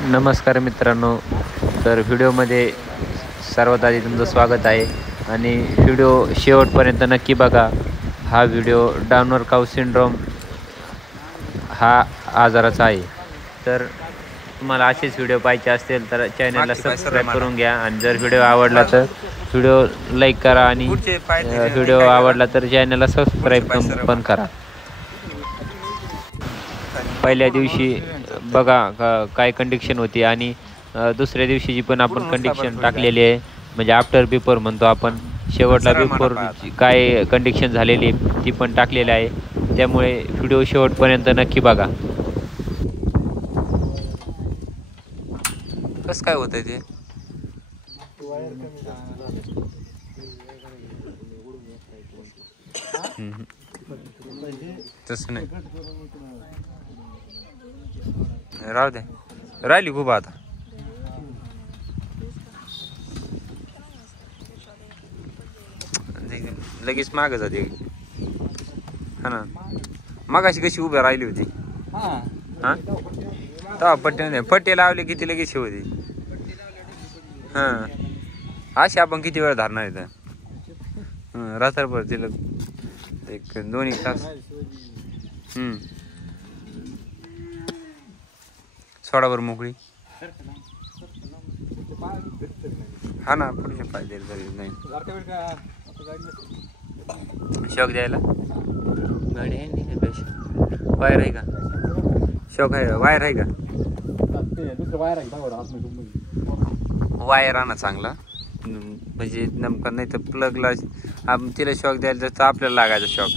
नमस्कार मित्रांनो. तर व्हिडिओमध्ये सर्वात आधी तुमचं स्वागत आहे आणि व्हिडिओ शेवटपर्यंत नक्की बघा. हा व्हिडिओ डाऊनर काऊ सिंड्रोम हा आजाराचा आहे. तर तुम्हाला असेच व्हिडिओ पाहिजे असतील तर चॅनलला सबस्क्राईब करून घ्या आणि जर व्हिडिओ आवडला तर व्हिडिओ लाईक करा आणि व्हिडिओ आवडला तर चॅनलला सबस्क्राईब पण करा. पहिल्या दिवशी बघा काय कंडिशन होती आणि दुसऱ्या दिवशीची पण आपण कंडिशन टाकलेली आहे, म्हणजे आफ्टर बिफोर म्हणतो आपण. शेवटला बिफोर काय कंडिशन झालेली ती पण टाकलेली आहे. त्यामुळे व्हिडिओ शेवटपर्यंत नक्की बघा. कसं काय होतंय ते? तसं नाही, राहू दे. राहिली खूप आता. लगेच माग जाते हा ना. मगाशी कशी उभ्या राहिली होती हा तेव्हा पट्टे लावले किती लगेच होती. हा अशी आपण किती वेळ धरणार इथं रात्रभर तिला एक 2-1 तास. सोडा बरं मोकळी. हा ना पुढचे पाहिजे नाही शॉक द्यायला. गाडी आहे नाही पैसे. वायर आहे का? शॉक आहे. वायर आहे का? वायर आणा चांगला, म्हणजे नेमका. नाही तर प्लगला तिला शॉक द्यायला तर आपल्याला लागायचा शॉक.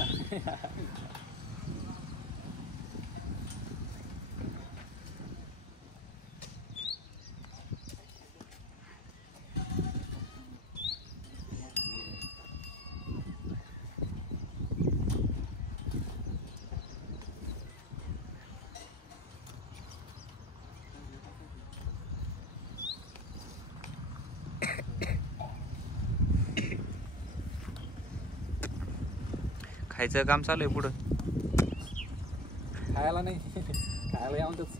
खायचं काम चालू आहे पुढं. खायला नाही, खायला यावंच.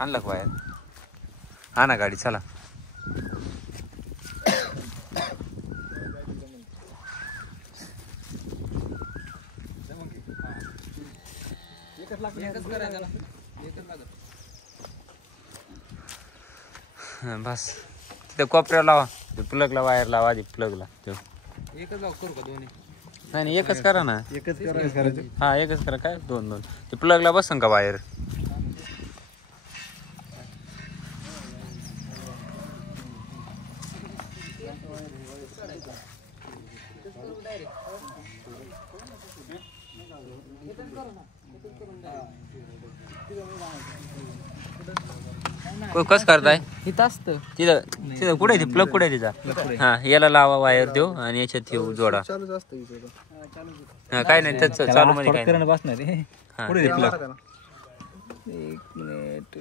आणलं का वायर? हा ना गाडी चला. बस तिथे कोपऱ्यावर लावा. प्लगला वायर लावा आधी. प्लगला एकच लाव करू का दोन्ही? नाही एकच करा ना. एकच करायचं. हा एकच करा. काय 2-2 ते प्लगला बसन का वायर? कस करताय? इथं असतं तिथं तिथं कुठे आहे प्लग? कुठे आहे तिचा? हा याला लावा वायर देऊ आणि याच्यात ठेवू जोडा. हा काय नाही त्याच चालू मध्ये काय नाही. एक मिनिट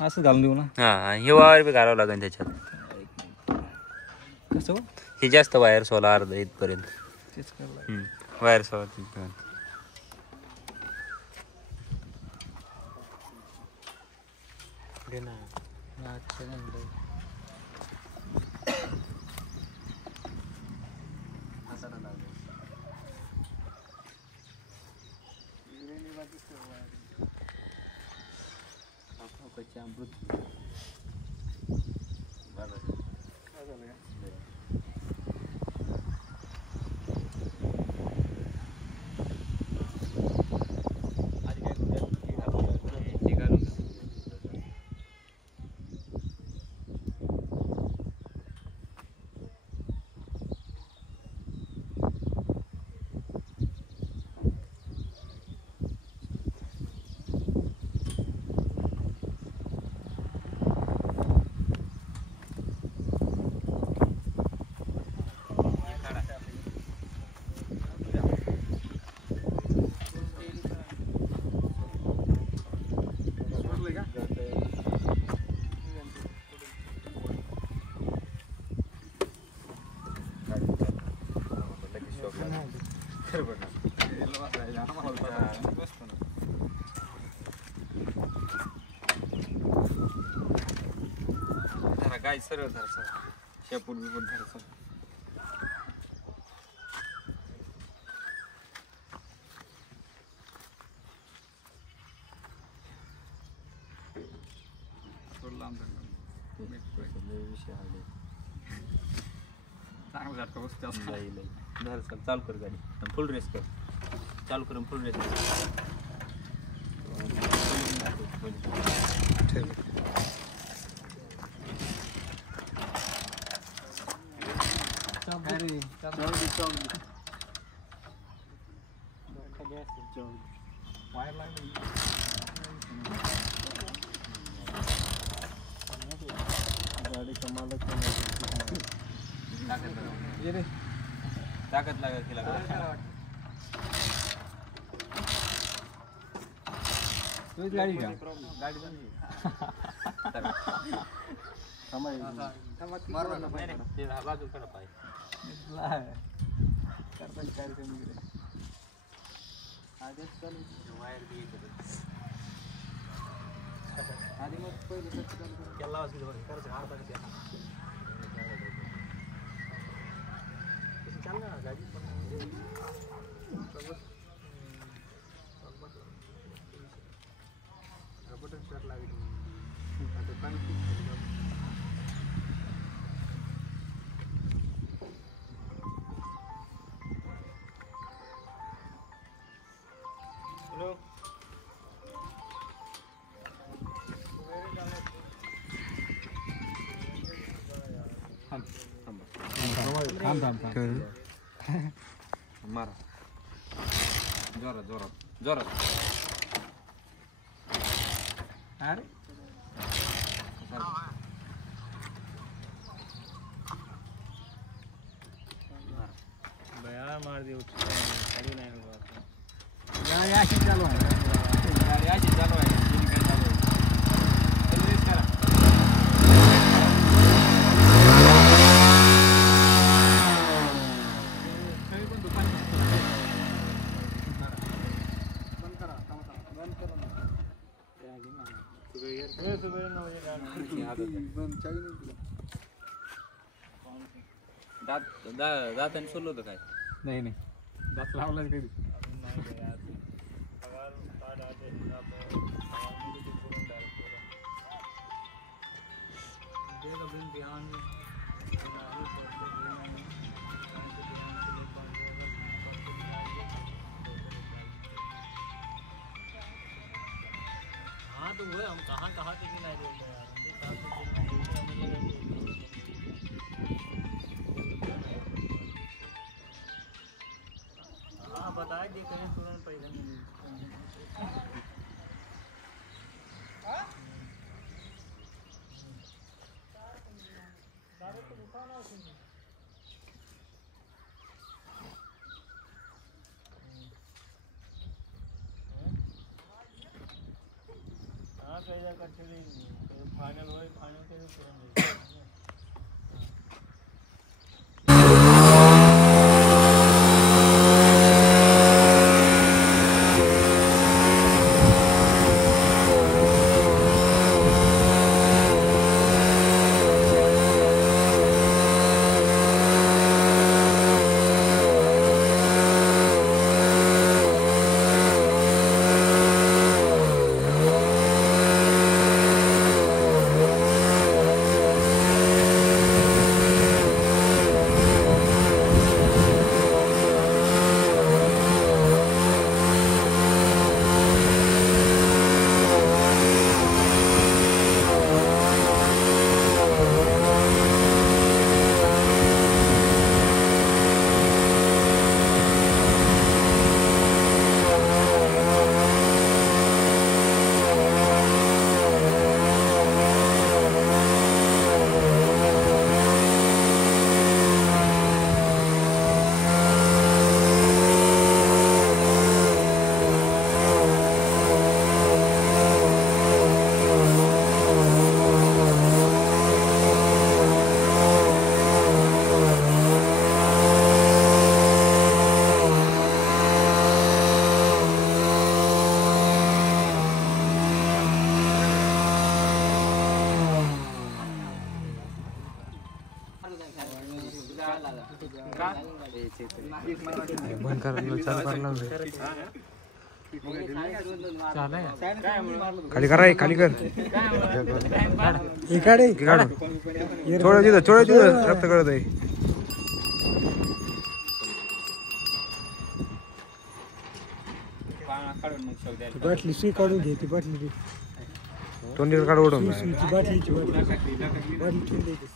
असं घालून देऊ ना. हा हे वायर बी घालावं लागेल त्याच्यात. कसं हे जास्त वायर 16 अर्धा इथपर्यंत. तेच वायर 16 इथपर्यंत. गाय सरळ धरसा शेपूट बिपूट धरसा चांगला झटका बसतो चालू कर गाडी फुल रेस कर चालू करून फुल रेस कर वायर लागली गाडी कमाल ताकद लागेल की लागेल तुझी गाडी का गाडी बाजू करा पाहिजे आधी मग पहिलं केला चाल ना गाडी बटन स्टार्ट लागेल आता पाणी हॅलो मारा जोरात जोरात जोरात अरे बया मार दे गाडी नाही गाडी अशी चालू आहे गाडी अशी चालू आहे दाताने सोडलं होतं काय नाही नाही दात लावला कधी हाँ तो वो हम कहाँ कहाँ तक मिला देते हैं हाँ बताए दी करें तुरंत पैसा हाँ कैसा करते फाइनल हो फाइनल के तुरंत बंद करायला चालू करायला खाली करा खाली कर थोडं तिथं रक्त कळत आहे. बाटली सुई काढून घे ती बाटली तोंडीवर काढ ओढून बाटलीची बाटली ठेवून द्यायची.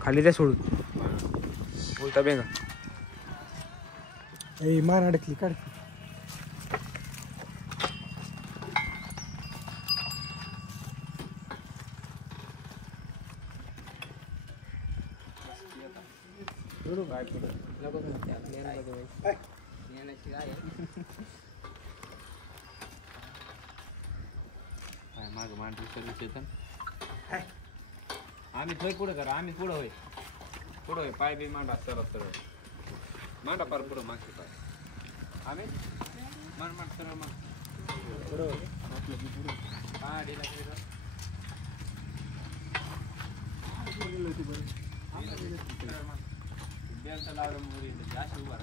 खाली द्या सोडून उलटा बेगा ए मार अडकली काढ. आम्ही थोय पुढे करा आम्ही पुढं होय पुढं होय पाय बी मांडा सरळ सरळ मांडा पार पुढं मागचे पाय आम्ही मांड मांड सरळ मांड हा ढिला केला बेल्ट लावलं मुरी जास्त उभा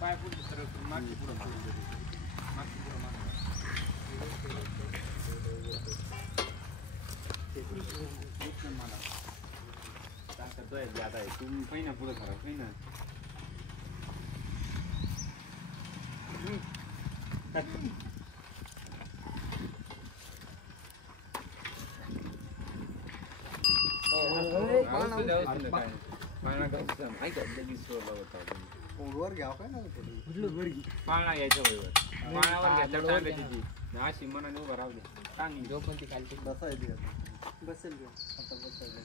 पाय पुढे सरळ मागचे पुढं मागचे पुढं मागं ज्यादा आहे तुम्ही पहिना पुढे करा पहिना पाळणा यायचं वयवर पाळणावर घेतलं टाकायची ती अशी मनाने उभं राहू दे चांगली जो पण ती खालची बसायची बसेल आता बसायला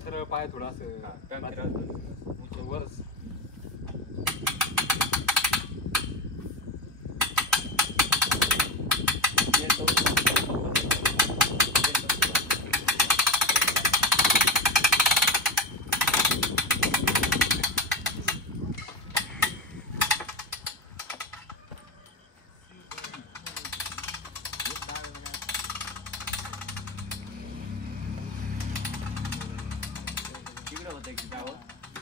सरळ पाय थोडा असं वरच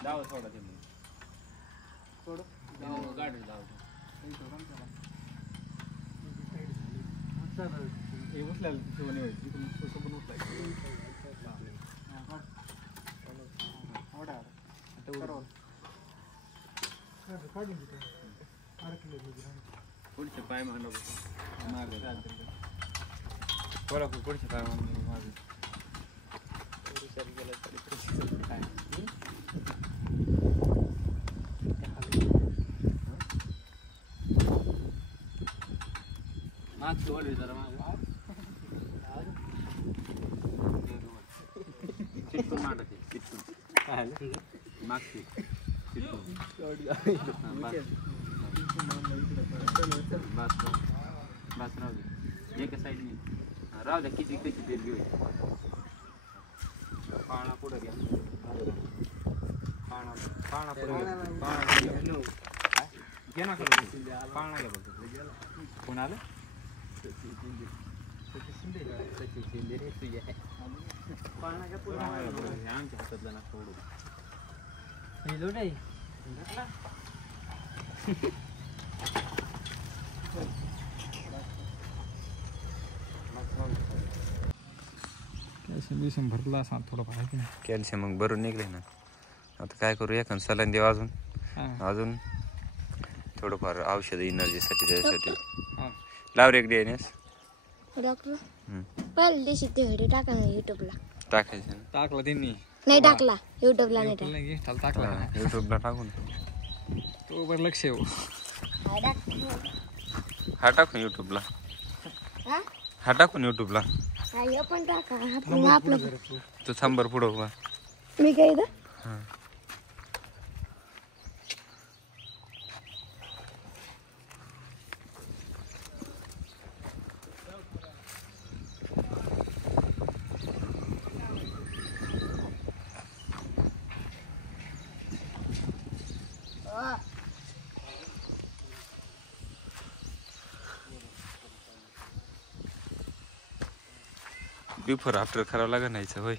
दाव थोडा ते थोडं गाडी दाव हे उचलायला शिवणे व्हायची पण पुढचे पाय मांडव मागे थोडा पुढचे पाय मांडव मागे मागचं ओढे जरा चिटकून मांडा ते चिटकून मागची चिटकून बस बस राहू दे एका साईडने राहू द्या किती कशी देर घेऊ पाळणा पुढं घ्या पाळणा पुढं घ्या पाळणा घे ना करून पाळणा घ्या बघ कोण आलं आमच्या हातातला ना सोडू कॅल्शियम भरला असा थोडं पाहिजे कॅल्शियम मग भरून निघले ना आता काय करू एखादं सलाईन देऊ अजून थोडंफार औषध एनर्जीसाठी त्याच्यासाठी लाव रे एक डीएनएस डॉक्टर पहिल्या दिवशी ते व्हिडिओ टाका ना युट्यूबला टाकायचं टाकला त्यांनी नाही टाकला युट्यूबला नाही टाकला युट्यूबला टाकून तो बरं लक्ष येऊ हा टाकून युट्यूबला हा टाकून युट्यूबला पण टाका आपलं तू थांबर पुढं उभा मी काय इथं हां बिफोर आफ्टर करावं लागेल नाहीचं होय.